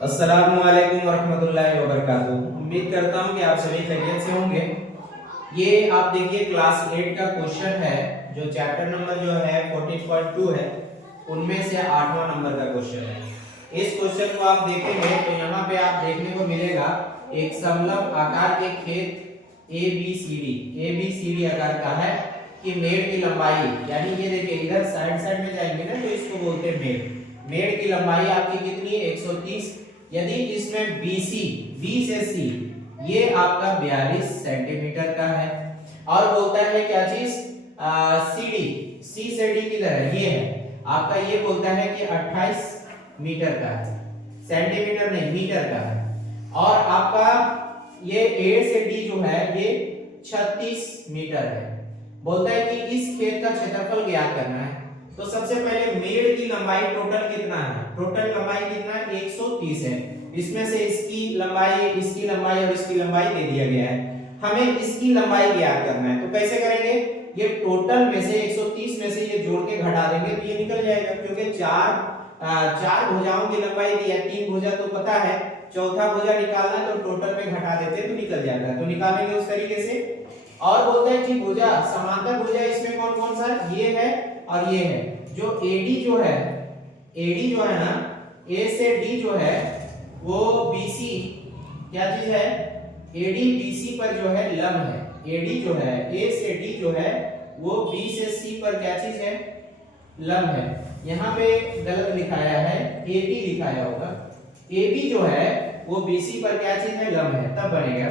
अस्सलामुअलैकुम वरहमतुल्लाहि वबरकातुहू। उम्मीद करता हूँ कि आप सभी खैरियत से होंगे। ये आप देखिए क्लास 8 का क्वेश्चन है, जो चैप्टर नंबर जो है 14.2 है, उनमें से 8वां नंबर का क्वेश्चन है। इस क्वेश्चन को आप देखेंगे तो यहाँ पे आप देखने को मिलेगा एक समलंब आकार के खेत ए बी सी डी आकार का है कि मेड़ की लंबाई, यानी ये देखिए इधर साइड साइड में जाएंगे ना तो इसको बोलते हैं मेड़। मेड़ की लंबाई आपकी कितनी है 130। यदि इसमें BC बी से C ये आपका 42 सेंटीमीटर का है, और बोलता है क्या चीज CD C से D किधर है, ये है आपका, ये बोलता है कि 28 मीटर का है, सेंटीमीटर नहीं मीटर का है। और आपका ये A से D जो है ये 36 मीटर है। बोलता है कि इस खेत का क्षेत्रफल ज्ञात करना है। तो सबसे पहले मेड़ की लंबाई टोटल कितना है, टोटल लंबाई कितना है 130 है। इसमें से इसकी लंबाई और इसकी लंबाई दे दिया गया है, हमें इसकी लंबाई ज्ञात करना है। तो कैसे करेंगे, ये टोटल में से 130 में से ये जोड़ के घटा देंगे तो ये निकल जाएगा, क्योंकि चार भुजाओं की लंबाई दी है, 3 भुजा तो पता है, चौथा भुजा निकालना है तो टोटल में घटा देते तो निकल जाता है। तो निकालेंगे उस तरीके से। और बोलते हैं कि भुजा समांतर भुजा इसमें कौन कौन सा है, ये है और ये है। जो AD जो है ना, A से D जो है वो BC क्या चीज है, AD BC पर जो है लंब है। AD जो है A से D जो है वो B से C पर क्या चीज है, लंब है। यहाँ पे गलत लिखाया है, AB लिखाया होगा। AB जो है वो BC पर क्या चीज है, लंब है, तब बनेगा।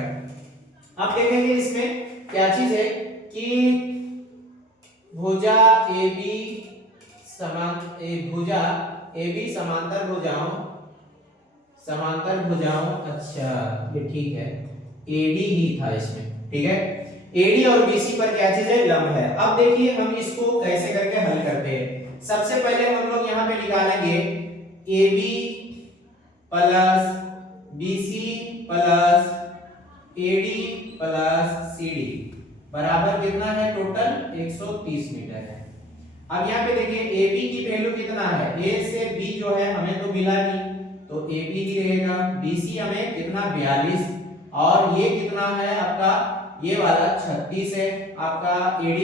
अब देखेंगे इसमें क्या चीज है कि भुजा AB समांतर भुजाओं, अच्छा ये ठीक है, AD ही था इसमें, ठीक है। AD और BC पर क्या चीज है, लंब है। अब देखिए हम इसको कैसे करके हल करते हैं। सबसे पहले हम लोग यहाँ पे निकालेंगे AB plus BC plus AD plus CD बराबर कितना है, टोटल 130 मीटर है। अब यहाँ पे देखिए AB की वैल्यू कितना है, A से B जो है हमें तो मिला नहीं, तो AB ही रहेगा। BC हमें कितना 42, और ये कितना है आपका, ये वाला 36 है आपका AD,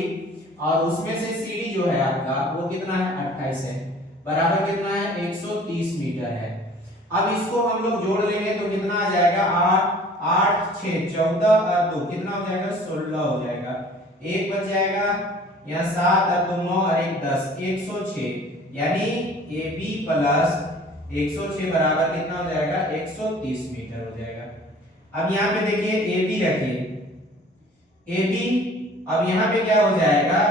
और उसमें से CD जो है आपका वो कितना है 28 है, बराबर कितना है 130 मीटर है। अब इसको हम लोग जोड़ लेंगे तो कितना आ जाएगा, 8 6 14 और 2 कितना हो जाएगा, 16 हो जाएगा। एक बच जाएगा यहाँ 7 और 2 9 और 1 10, 106, यानी AB प्लस 106 बराबर कितना हो जाएगा, 130 मीटर हो जाएगा। अब यहाँ पे देखिए AB रखिए, AB अब यहाँ पे क्या हो जाएगा,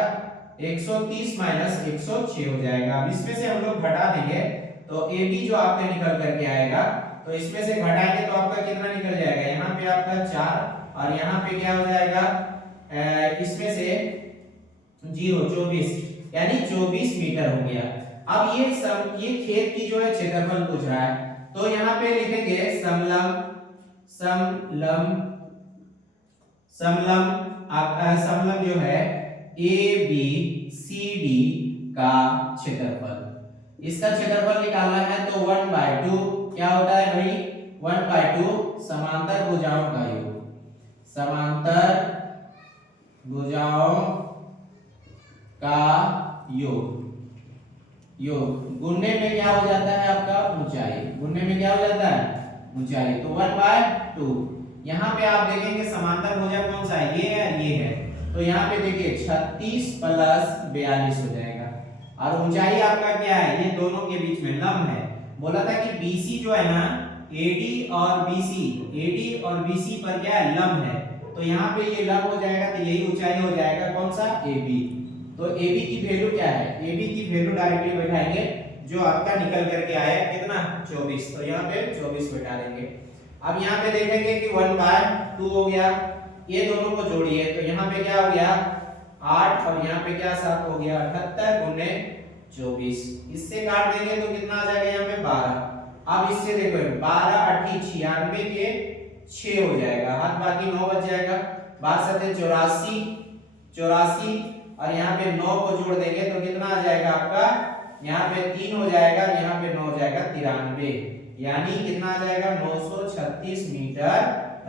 130 माइनस 106 हो जाएगा। अब इसमें से हम लोग घटा देंगे तो AB जो आपका निकल करके आएगा, तो इसमें से घटाएंगे तो आपका कितना निकल जाएगा, यहाँ पे आपका 4 और यहाँ पे क्या हो जाएगा, इसमें से 24, यानी 24 मीटर हो गया। अब ये खेत की जो है क्षेत्रफल पूछ रहा है, तो यहाँ पे लिखेंगे समलंब जो है ABCD का क्षेत्रफल, इसका क्षेत्रफल निकालना है तो 1/2 क्या होता है भाई, 1/2 समांतर भुजाओं का योग, समांतर भुजाओं का योग गुणने में क्या हो जाता है आपका, ऊंचाई, गुणने में क्या हो जाता है, ऊंचाई, तो 1/2। यहाँ पे आप देखेंगे समांतर भुजा कौन सा है, ये है, तो यहाँ पे देखिए 36 प्लस 42 हो जाएगा। और ऊंचाई आपका क्या है, ये दोनों के बीच में लंब है। बोला था कि BC जो है ना, AD और BC पर क्या है, लंब है, तो यहाँ पे ये लंब हो जाएगा, तो यही ऊंचाई हो जाएगा कौन सा, AB। तो AB की वैल्यू क्या है, AB की वैल्यू डायरेक्टली बैठाएंगे, जो आपका निकल करके आया कितना 24, तो यहाँ पे 24 बैठा देंगे। अब यहाँ पे देखेंगे कि 1/2 हो गया, ये दोनों को जोड़िए तो यहाँ पे क्या हो गया 8, और यहाँ पे क्या 7 हो गया, 78 गुने 24, इससे काट देंगे तो कितना आ जाएगा यहाँ पे 12। अब इससे देखो 12 8 96 के 6 हो जाएगा, हाथ बाकी 9 बच जाएगा, 12 84 84, और यहाँ पे 9 को जोड़ देंगे तो कितना आ जाएगा आपका, यहाँ पे 3 हो जाएगा, यहाँ पे 9 हो जाएगा 93, यानी कितना आ जाएगा 936 मीटर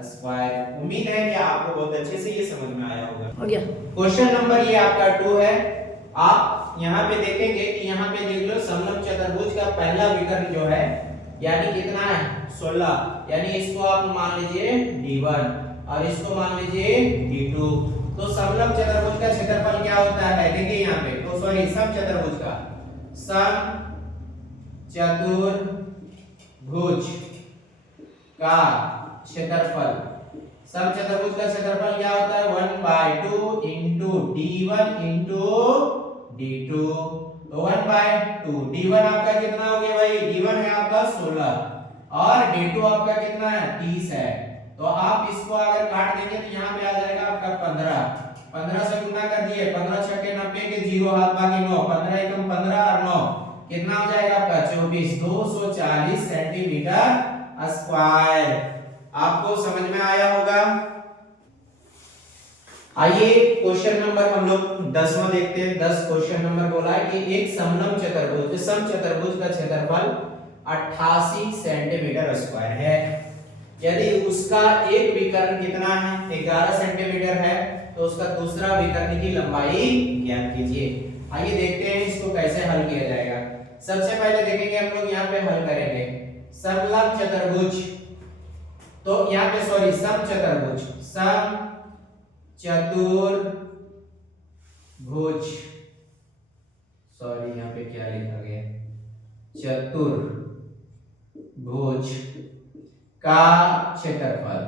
स्क्वायर। उम्मीद है कि आपको बहुत अच्छे से ये समझ में आया होगा। हो गया। क्वेश्चन नंबर ये आपका 2 है। आप यहाँ पे देखेंगे कि यहाँ पे देख लो समलंब चतुर्भुज का पहला विकर्ण जो है यानी कितना है 16, यानी इसको आप मान लीजिए d1 और इसको मान लीजिए d2। तो समलंब चतुर्भुज का क्षेत्रफल क्या होता है देखिए यहाँ पे, तो सॉरी सम चतुर्भुज का का क्षेत्रफल, सम चतुर्भुज का क्षेत्रफल क्या होता है 1/2 इंटू d1 इंटू d2। तो 1/2 d1 आपका कितना हो गया भाई, d1 है आपका 16 और d2 आपका कितना है 30 है। तो आप इसको अगर काट देंगे तो यहाँ पे आ जाएगा आपका 15 से गुना कर दिए, 15 छक्के 90 के 0 हाथ बाकी 9, 15 एकम 15 और 9 कितना हो जाएगा आपका 24, 240 सेंटीमीटर स्क्वायर। आपको समझ में आया होगा। आइए क्वेश्चन नंबर हम लोग 10वां देखते हैं। 10 क्वेश्चन नंबर बोला है कि एक समलंब चतुर्भुज, सम चतुर्भुज का क्षेत्रफल 88 सेंटीमीटर स्क्वायर है। यदि उसका एक विकर्ण कितना है 11 सेंटीमीटर है तो उसका दूसरा विकर्ण की लंबाई ज्ञात कीजिए। आइए देखते हैं इसको कैसे हल किया जाएगा। सबसे पहले देखेंगे हम लोग यहाँ पे हल करेंगे समलंब चतुर्भुज, तो यहाँ पे सॉरी सम चतुर्भुज, सम चतुर्भुज, सॉरी यहाँ पे क्या लिखा गया, चतुर्भुज का क्षेत्रफल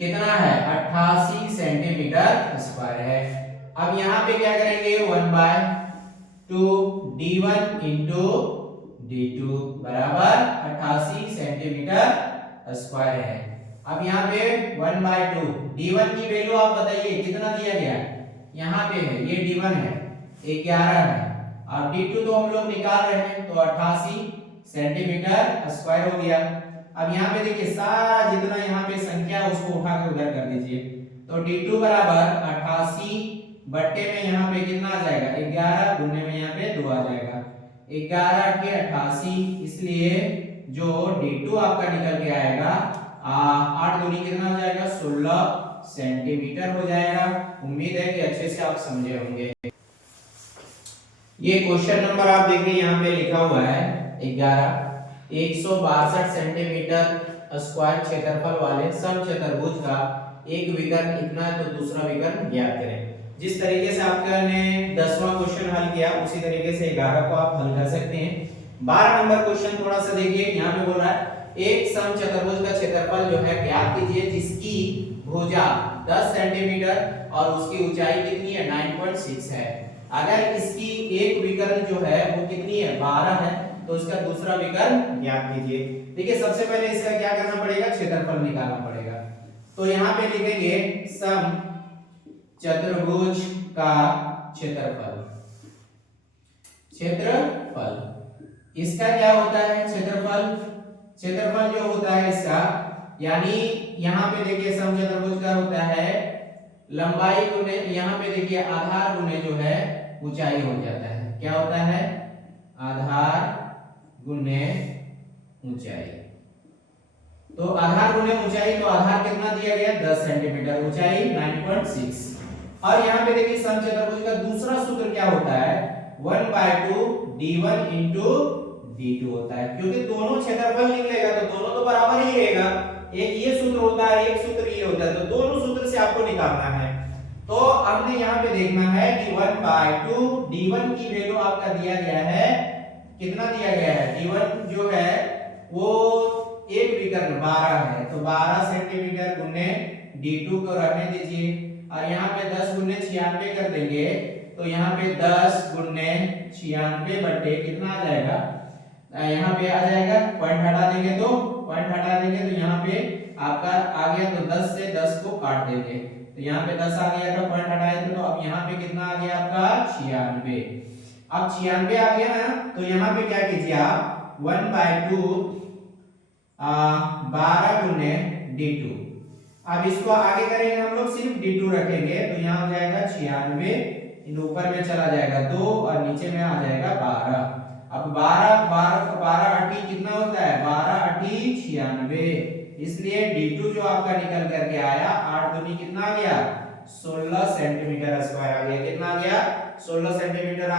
कितना है 88 सेंटीमीटर स्क्वायर है। अब यहाँ पे क्या करेंगे 1/2 d1 इंटू d2 बराबर 88 सेंटीमीटर स्क्वायर है। अब यहाँ पे 1/2 d1 की वैल्यू आप बताइए कितना दिया गया, यहाँ पे है ये d1 है 11 है और d2 तो हम लोग निकाल रहे हैं तो 88 सेंटीमीटर स्क्वायर हो गया। अब यहाँ पे देखिए सारा जितना यहाँ पे संख्या उसको उठाकर उधर कर दीजिए, तो d2 बराबर 88 बट्टे में यहाँ पे कितना आ जाएगा 11 गुने में यहाँ पे 2 आ जाएगा, 11 के 88, इसलिए जो d2 आपका निकल के आएगा 8 दूनी कितना हो जाएगा 16 सेंटीमीटर हो जाएगा। उम्मीद है कि अच्छे से आप समझे होंगे। ये क्वेश्चन नंबर आप देखिए यहाँ पे लिखा हुआ है 11, 162 सेंटीमीटर स्क्वायर क्षेत्रफल वाले सम चतुर्भुज का एक विकर्ण इतना है तो दूसरा विकर्ण ज्ञात करें। जिस तरीके से आपने 10वां क्वेश्चन हल किया उसी तरीके से 11 को आप हल कर सकते हैं। 12 नंबर क्वेश्चन थोड़ा सा देखिए, यहाँ पे बोल रहा है एक सम चतुर्भुज का क्षेत्रफल जो है ज्ञात कीजिए जिसकी भुजा 10 सेंटीमीटर और उसकी ऊंचाई कितनी है 9.6 है। अगर इसकी एक विकर्ण जो है वो कितनी है 12 है तो इसका दूसरा विकर्ण ज्ञात कीजिए। देखिए सबसे पहले इसका क्या करना पड़ेगा, क्षेत्रफल निकालना पड़ेगा। तो यहाँ पे लिखेंगे सम चतुर्भुज का क्षेत्रफल, इसका क्या होता है क्षेत्रफल जो होता है इसका, यानी यहाँ पे देखिए सम चतुर्भुज का होता है लंबाई गुने, यहाँ पे देखिए आधार गुने जो है ऊंचाई हो जाता है। क्या होता है आधार गुने ऊंचाई। तो आधार गुने ऊंचाई, तो आधार कितना दिया गया 10 सेंटीमीटर, ऊंचाई 9.6। और यहाँ पे देखिए सम चतुर्भुज का दूसरा सूत्र क्या होता है 1/2 d1 इंटू d2 होता है, क्योंकि दोनों क्षेत्रफल निकलेगा तो दोनों तो बराबर ही रहेगा। एक ये सूत्र होता है एक सूत्र ये होता है, तो दोनों सूत्र से आपको निकालना है। तो हमने यहाँ पे देखना है कि 1/2 d1 की वैल्यू आपका दिया गया है, कितना दिया गया है d1 जो है वो एक विकर्ण 12 है, तो 12 सेंटीमीटर गुने d2 को रहने दीजिए और यहाँ पे 10 गुने 96 कर देंगे, तो यहाँ पे 10 गुने 96 बटे कितना आ जाएगा, यहाँ पे आ जाएगा पॉइंट हटा देंगे तो यहाँ पे आपका आ गया, तो 10 से 10 को काट देंगे तो यहाँ पे 10 आ गया था, पॉइंट हटाए थे तो अब यहाँ पे कितना आ गया आपका 96। अब 96 आ गया ना, तो यहाँ पे क्या कीजिए आप 1/2 12 गुने d2। अब इसको आगे करेंगे हम लोग सिर्फ d2 रखेंगे, तो यहाँ हो जाएगा 96, इन ऊपर में चला जाएगा 2 और नीचे में आ जाएगा 12। अब 12 12 12 अठी कितना होता है, 12 अठी 96, इसलिए D2 जो आपका निकल करके आया 8 दूनी कितना आ गया, 16 सेंटीमीटर स्क्वायर आ गया। कितना आ गया, 16 सेंटीमीटर।